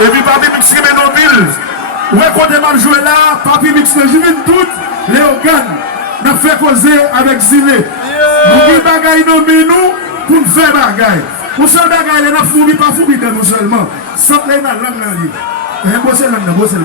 Et puis papi mix qui met nos villes. Ouais, quand on joué là, papi mix le juvé tout, les organes. Nous fait causer avec Zilé. Nous qui bagaille nos nous pour faire bagaille. Pour ça bagaille, les n'a fourbi pas fourbi de nous seulement. Sans les n'a langue là. Bossez langue, bossez.